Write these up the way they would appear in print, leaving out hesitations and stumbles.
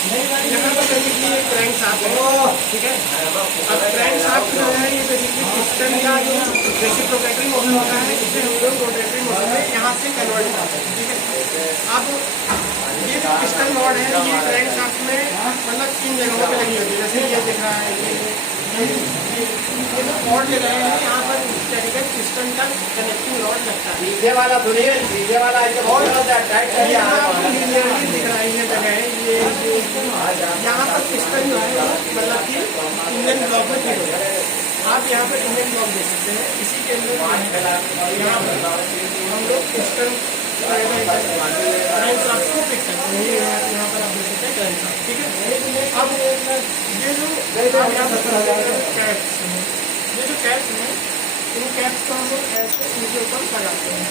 यहाँ पर बेसिकली एक क्रैंक शाफ्ट है, ठीक है। अब क्रैंक शाफ्ट जो है ये बेसिकली पिस्टन का जो रेसिप्रोकेटरी मोशन होता है इसे हम लोग रोटेटरी मोशन में यहाँ से कन्वर्ट करते हैं, ठीक है। अब ये जो पिस्टन रॉड है ये क्रैंक शाफ्ट में मतलब 3 जगहों पे लगी होती है, जैसे ये दिख रहा है ये जो रॉड ले रहे हैं यहाँ पर इस तरीके पिस्टन का कनेक्टिंग रॉड लगता है। सीधे वाला सुनिए, सीधे वाला और दिख रहा है ये जगह है ये यहाँ पर पिस्टन जो है मतलब कि इंजन ब्लॉक में फिट होता है। आप यहाँ पर इंजन ब्लॉक देख सकते हैं, इसी के अंदर यहाँ पर हम लोग पिस्टन क्रैंक शाफ्ट को फिट करते हैं। ये यहाँ पर आप देख सकते हैं क्रैंक शाफ्ट, ठीक है। अब ये जो कैप्स हैं, ये जो कैप्स हैं इन कैप्स को हम लोग ऐसे इनके ऊपर लगाते हैं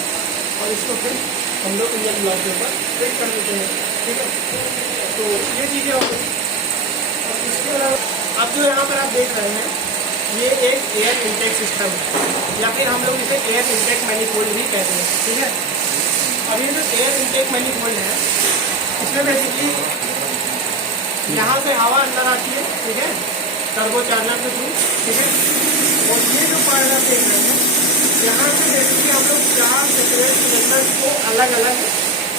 और इसको फिर हम लोग इंजन ब्लॉक के ऊपर फिट कर देते हैं, ठीक है। तो ये चीज़ें हो गई। और इसके अलावा अब जो यहाँ पर आप देख रहे हैं ये एक एयर इनटेक सिस्टम है या फिर हम लोग इसे एयर इनटेक मैनिफोल्ड भी कहते हैं, ठीक है। अब ये जो एयर इनटेक मैनिफोल्ड है इसमें बेसिकली यहाँ से हवा अंदर आती है, ठीक है, टर्बो चार्जर के थ्रू, ठीक है। और ये जो पार्ट आप देख रहे हैं यहाँ से बेसिकली हम लोग 4 सेपरेट सिलेंडर को अलग अलग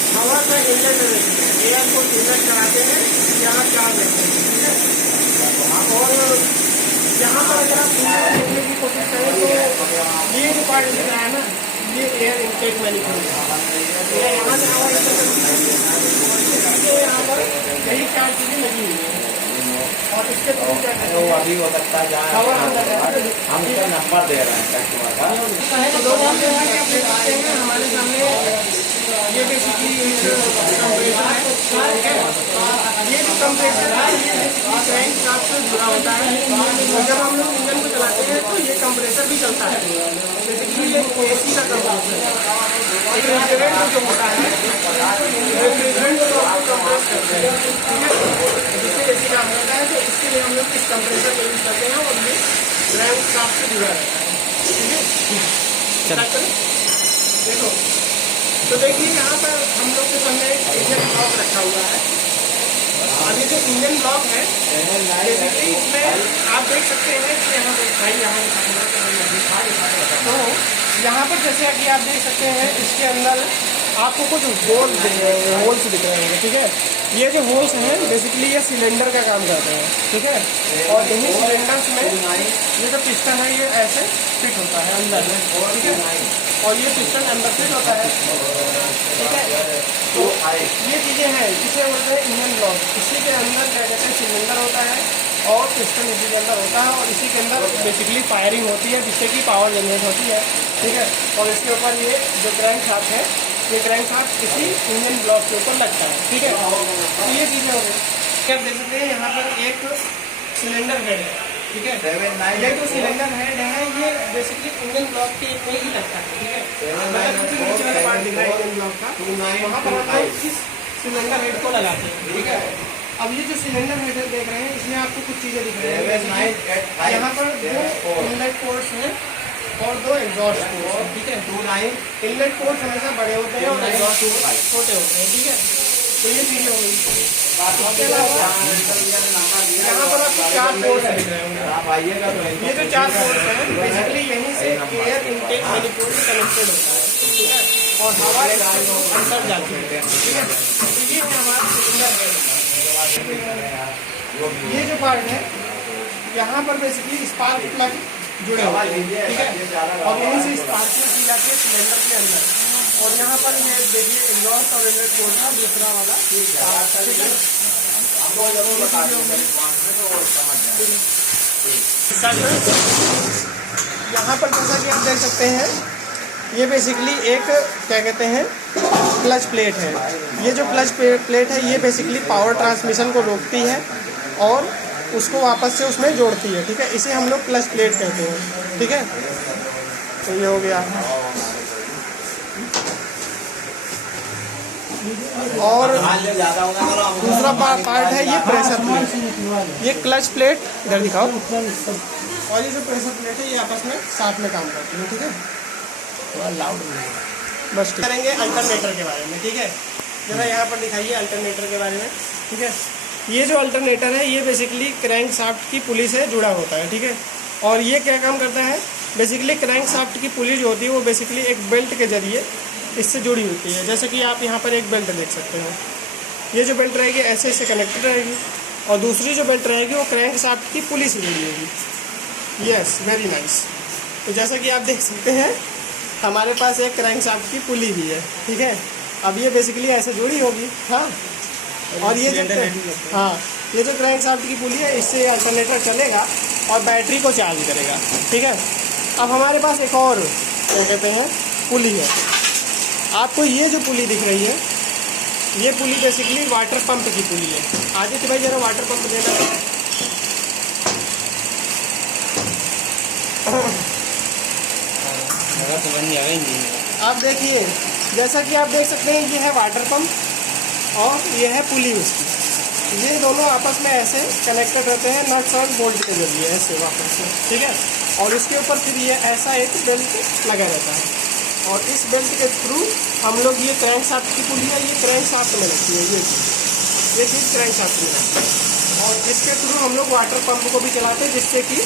हवा का इनलेट में एयर को इनलेट कराते हैं, यहाँ 4 रहते हैं, ठीक है। और यहाँ पर अगर आप देखने की कोशिश करें तो ये जो पार्ट दिख रहा है ना ये एयर इनटेक मैनिफोल्ड है। यहाँ से हवा अंदर करती है, यहाँ पर यही 4 चीज़ें लगी हुई है और इसके थ्रू क्या कहते हैं अभी हो सकता है हवा अंदर हम इसका नंबर दे रहे हैं कस्टमर का। दो आप देख सकते हैं हमारे सामने ये बेसिकली कंप्रेसर है, ठीक है। ये जो कंप्रेसर है ये बेसिकली क्रैंक शाफ्ट से जुड़ा होता है और जब हम लोग इंजन को चलाते हैं तो ये कंप्रेसर भी चलता है। बेसिकली ये एसी का कंप्रेसर है। रेफ्रिजरेंट जो होता है रेफ्रिजरेंट को आपको कंप्रेस करते हैं, ठीक है, जिससे एसी काम करता है। तो इसके लिए हम लोग इस कंप्रेसर को यूज करते हैं और ये क्रैंक शाफ्ट से जुड़ा रहता है, ठीक है। देखो तो देखिए यहाँ पर हम लोग के सामने इंजन ब्लॉक रखा हुआ है। अब ये जो इंजन ब्लॉक है बेसिकली इसमें आप देख सकते हैं कि यहाँ तो यहाँ पर जैसे कि आप देख सकते हैं इसके अंदर आपको कुछ होल्स दिख रहे होंगे, ठीक है। ये जो होल्स हैं बेसिकली ये सिलेंडर का काम करते हैं, ठीक है। और इन्हीं सिलेंडर्स में ये जो पिस्टन है ये ऐसे फिट होता है अंदर, ठीक है। और ये पिस्टन अंदर फिट होता है, ठीक है। तो ये चीज़ें हैं इसे बोलते हैं इंजन ब्लॉक। इसी के अंदर क्या कहते हैं सिलेंडर होता है और पिस्टन इसी के अंदर होता है और इसी के अंदर बेसिकली फायरिंग होती है जिससे कि पावर जनरेट होती है, ठीक है। और इसके ऊपर ये जो क्रैंक शाफ्ट है ये क्रैंक शाफ्ट इसी इंजन ब्लॉक के ऊपर लगता है, ठीक है। तो ये चीज़ें हो गई। क्या देख सकते हैं यहाँ पर एक सिलेंडर हेड है, ठीक है। ये जो सिलेंडर हेड है ये बेसिकली इंजन ब्लॉक के में ही लगता है, ठीक है। नीचे वाला पार्ट दिख रहा है इंजन ब्लॉक का, वहाँ पर आप लोग इस सिलेंडर हेड को लगाते हैं, ठीक है। अब ये जो सिलेंडर हेड देख रहे हैं इसमें आपको कुछ चीज़ें दिख रही है। यहाँ पर 2 इनलेट पोर्ट्स हैं और 2 एग्जॉस्ट पोर्ट्स हैं, ठीक है। इनलेट पोर्ट्स हमेशा बड़े होते हैं और एग्जॉस्ट पोर्ट्स छोटे होते हैं, ठीक है। तो ये चीज़ें हो गई। इसके अलावा यहाँ पर आपको 4 पोर्ट्स दिख रहे होंगे। ये जो 4 पोर्ट्स हैं बेसिकली यहीं से एयर इनटेक मैनिफोल्ड से कनेक्टेड होता है, ठीक है। और हवा अंदर जाती है, ठीक है। तो ये है हमारा सिलेंडर हेड। ये जो पार्ट है यहाँ पर बेसिकली स्पार्क प्लग जुड़े हुए हैं, ठीक है। और यहीं से स्पार्किंग की जाती है सिलेंडर के अंदर। और यहाँ पर ये देखिए एग्जॉस्ट और इनलेट पोर्ट का दूसरा वाला, ठीक है। यहाँ पर जैसा कि आप देख सकते हैं ये बेसिकली एक क्या कहते हैं क्लच प्लेट है। ये जो क्लच प्लेट है ये बेसिकली पावर ट्रांसमिशन को रोकती है और उसको वापस से उसमें जोड़ती है, ठीक है। इसे हम लोग क्लच प्लेट कहते हैं, ठीक है। तो ये हो गया। और दूसरा पार्ट है ये प्रेशर प्लेट। ये क्लच प्लेट इधर दिखाओ और ये जो प्रेशर प्लेट है ये आपस में साथ में काम करती है, ठीक है। थोड़ा लाउड बस करेंगे अल्टरनेटर के बारे में, ठीक है। जरा यहाँ पर दिखाइए अल्टरनेटर के बारे में, ठीक है। ये जो अल्टरनेटर है ये बेसिकली क्रैंक शाफ्ट की पुली से जुड़ा होता है, ठीक है। और ये क्या काम करता है, बेसिकली क्रैंक शाफ्ट की पुली जो होती है वो बेसिकली एक बेल्ट के जरिए इससे जुड़ी होती है। जैसे कि आप यहाँ पर एक बेल्ट देख सकते हैं, ये जो बेल्ट रहेगी ऐसे इससे कनेक्टेड रहेगी, और दूसरी जो बेल्ट रहेगी वो क्रैंक शाफ्ट की पुली से जुड़ी होगी। Yes, very nice. तो जैसा कि आप देख सकते हैं हमारे पास एक क्रैंक शाफ्ट की पुली भी है, ठीक है। अब ये बेसिकली ऐसे जुड़ी होगी, हाँ। और ये जो ये जो क्रैंक शाफ्ट की पुली है इससे अल्टरनेटर चलेगा और बैटरी को चार्ज करेगा, ठीक है। अब हमारे पास एक और क्या कहते हैं पुली है। आपको ये जो पुली दिख रही है ये पुली बेसिकली वाटर पंप की पुली है। आदित्य भाई जरा वाटर पंप देना। आप देखिए, जैसा कि आप देख सकते हैं ये है वाटर पंप और ये है पुली उसकी। ये दोनों आपस में ऐसे कनेक्टेड रहते हैं नट्स और बोल्ट के जरिए, ऐसे वापस से, ठीक है। और उसके ऊपर फिर ये ऐसा एक बेल्ट लगा रहता है, और इस बेल्ट के थ्रू हम लोग ये क्रैंक शाफ्ट की पुली है, ये क्रैंक शाफ्ट में लगती है, ये चीज़ क्रैंक शाफ्ट में लगती है। और इसके थ्रू हम लोग वाटर पंप को भी चलाते हैं, जिससे कि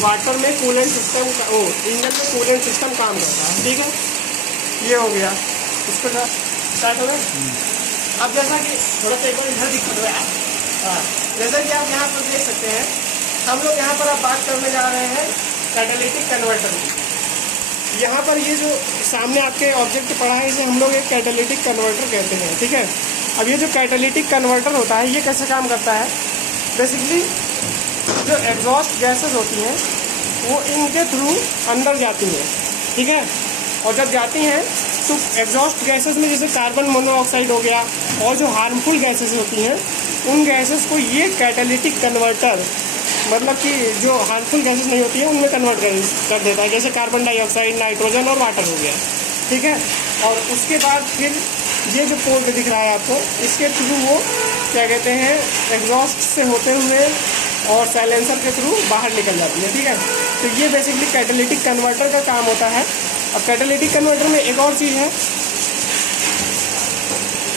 वाटर में कूलेंट सिस्टम इंजन में कूलेंट सिस्टम काम करता है, ठीक है। ये हो गया, इसको स्टार्ट हो गया। अब जैसा कि थोड़ा सा एक बार इधर दिखा दो यार, हाँ। जैसा कि आप यहाँ पर देख सकते हैं, हम लोग यहाँ पर अब बात करने जा रहे हैं कैटालिटिक कन्वर्टर की। यहाँ पर ये जो सामने आपके ऑब्जेक्ट पड़ा है इसे हम लोग एक कैटालिटिक कन्वर्टर कहते हैं, ठीक है। अब ये जो कैटालिटिक कन्वर्टर होता है ये कैसे काम करता है, बेसिकली जो एग्जॉस्ट गैसेस होती हैं वो इनके थ्रू अंदर जाती हैं, ठीक है। और जब जाती हैं तो एग्जॉस्ट गैसेस में जैसे कार्बन मोनोऑक्साइड हो गया और जो हार्मफुल गैसेस होती हैं उन गैसेस को ये कैटालिटिक कन्वर्टर, मतलब कि जो हार्मफुल गैसेस नहीं होती हैं उनमें कन्वर्ट कर देता है, जैसे कार्बन डाइऑक्साइड, नाइट्रोजन और वाटर हो गया, ठीक है। और उसके बाद फिर ये जो पोर्ट दिख रहा है आपको, इसके थ्रू वो क्या कहते हैं एग्जॉस्ट से होते हुए और साइलेंसर के थ्रू बाहर निकल जाती है, ठीक है। तो ये बेसिकली कैटालिटिक कन्वर्टर का काम होता है। अब कैटालिटिक कन्वर्टर में एक और चीज़ है,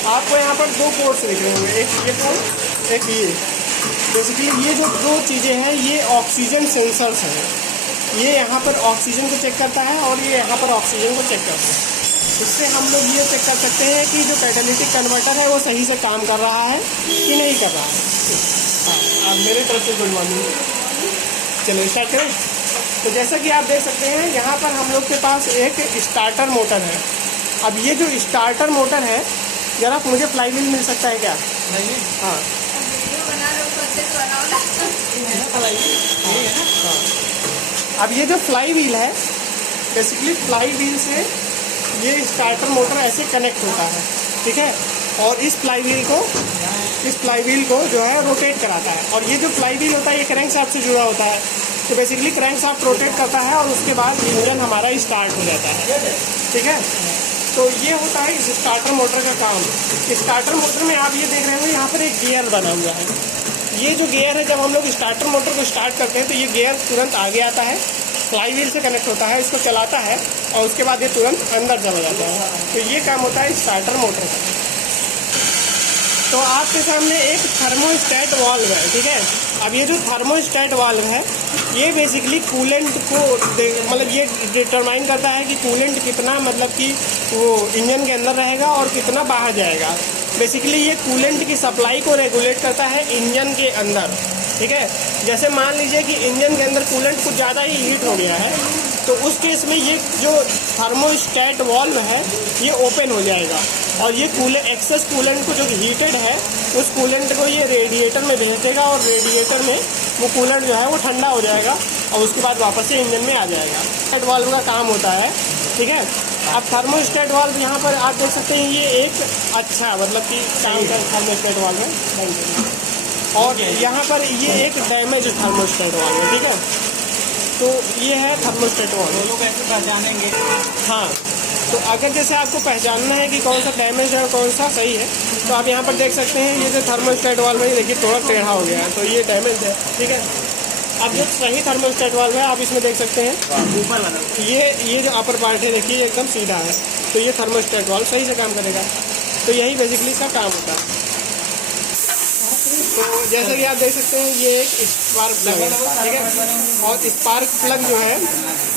आपको यहाँ पर दो पोर्ट्स दिख रहे होंगे, एक ये पोर्ट, एक ये। बेसिकली ये जो दो चीज़ें हैं ये ऑक्सीजन सेंसर्स हैं। ये यहाँ पर ऑक्सीजन को चेक करता है और ये यहाँ पर ऑक्सीजन को चेक करता है। इससे हम लोग ये चेक कर सकते हैं कि जो कैटालिटिक कन्वर्टर है वो सही से काम कर रहा है कि नहीं कर रहा है। हाँ, अब मेरे तरफ से गुड मॉर्निंग। चलो स्टार्ट करें। तो जैसा कि आप देख सकते हैं यहाँ पर हम लोग के पास एक स्टार्टर मोटर है। अब ये जो स्टार्टर मोटर है, ज़रा मुझे फ्लाई व्हील मिल सकता है क्या? हाँ, अब ये जो फ्लाई व्हील है, बेसिकली फ्लाई व्हील से ये स्टार्टर मोटर ऐसे कनेक्ट होता है, ठीक है। और इस फ्लाई व्हील को जो है रोटेट कराता है। और ये जो फ्लाई व्हील होता है ये क्रैंक शाफ्ट से जुड़ा होता है। तो बेसिकली क्रैंक शाफ्ट रोटेट करता है और उसके बाद इंजन हमारा स्टार्ट हो जाता है, ठीक है। तो ये होता है इस स्टार्टर मोटर का काम। स्टार्टर मोटर में आप ये देख रहे हो यहाँ पर एक गियर बना हुआ है। ये जो गियर है, जब हम लोग स्टार्टर मोटर को स्टार्ट करते हैं तो ये गियर तुरंत आगे आता है, फ्लाई व्हील से कनेक्ट होता है, इसको चलाता है और उसके बाद ये तुरंत अंदर चला जाता है। तो ये काम होता है स्टार्टर मोटर का। तो आपके सामने एक थर्मोस्टेट वाल्व है, ठीक है। अब ये जो थर्मोस्टेट वाल्व है ये बेसिकली कूलेंट को मतलब ये डिटरमाइन करता है कि कूलेंट कितना मतलब कि वो इंजन के अंदर रहेगा और कितना बाहर जाएगा। बेसिकली ये कूलेंट की सप्लाई को रेगुलेट करता है इंजन के अंदर, ठीक है। जैसे मान लीजिए कि इंजन के अंदर कूलेंट कुछ ज़्यादा ही हीट हो गया है तो उस केस में ये जो थर्मोस्टेट वाल्व है ये ओपन हो जाएगा और ये एक्सेस कूलेंट को जो हीटेड है उस कूलेंट को ये रेडिएटर में भेज देगा और रेडिएटर में वो कूलेंट जो है वो ठंडा हो जाएगा और उसके बाद वापस से इंजन में आ जाएगा। स्टेट वाल्व का काम होता है, ठीक है। अब थर्मोस्टेट वाल्व यहाँ पर आप देख सकते हैं ये एक अच्छा मतलब कि काम का थर्मोस्टेट वाल्व है। और यहाँ पर ये एक डैमेज थर्मोस्टेट वाल्व है, ठीक है। तो ये है थर्मोस्टेट वाल्व। लोग कैसे पहचानेंगे? हाँ, तो अगर जैसे आपको पहचानना है कि कौन सा डैमेज है और कौन सा सही है तो आप यहाँ पर देख सकते हैं ये जो थर्मोस्टेट वाल्व है देखिए थोड़ा टेढ़ा हो गया है तो ये डैमेज है, ठीक है। अब जो सही थर्मोस्टेट वाल्व है आप इसमें देख सकते हैं ऊपर वाला ये जो अपर पार्ट है देखिए एकदम सीधा है तो ये थर्मोस्टेट वाल्व सही से काम करेगा। तो यही बेसिकली इसका काम होता है। तो जैसे कि आप देख सकते हैं ये एक स्पार्क प्लग है, ठीक है। और स्पार्क प्लग जो है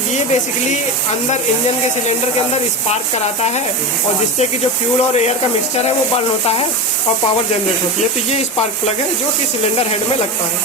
ये बेसिकली अंदर इंजन के सिलेंडर के अंदर स्पार्क कराता है, और जिससे कि जो फ्यूल और एयर का मिक्सचर है वो बर्न होता है और पावर जनरेट होती है। तो ये स्पार्क प्लग है जो कि सिलेंडर हेड में लगता है।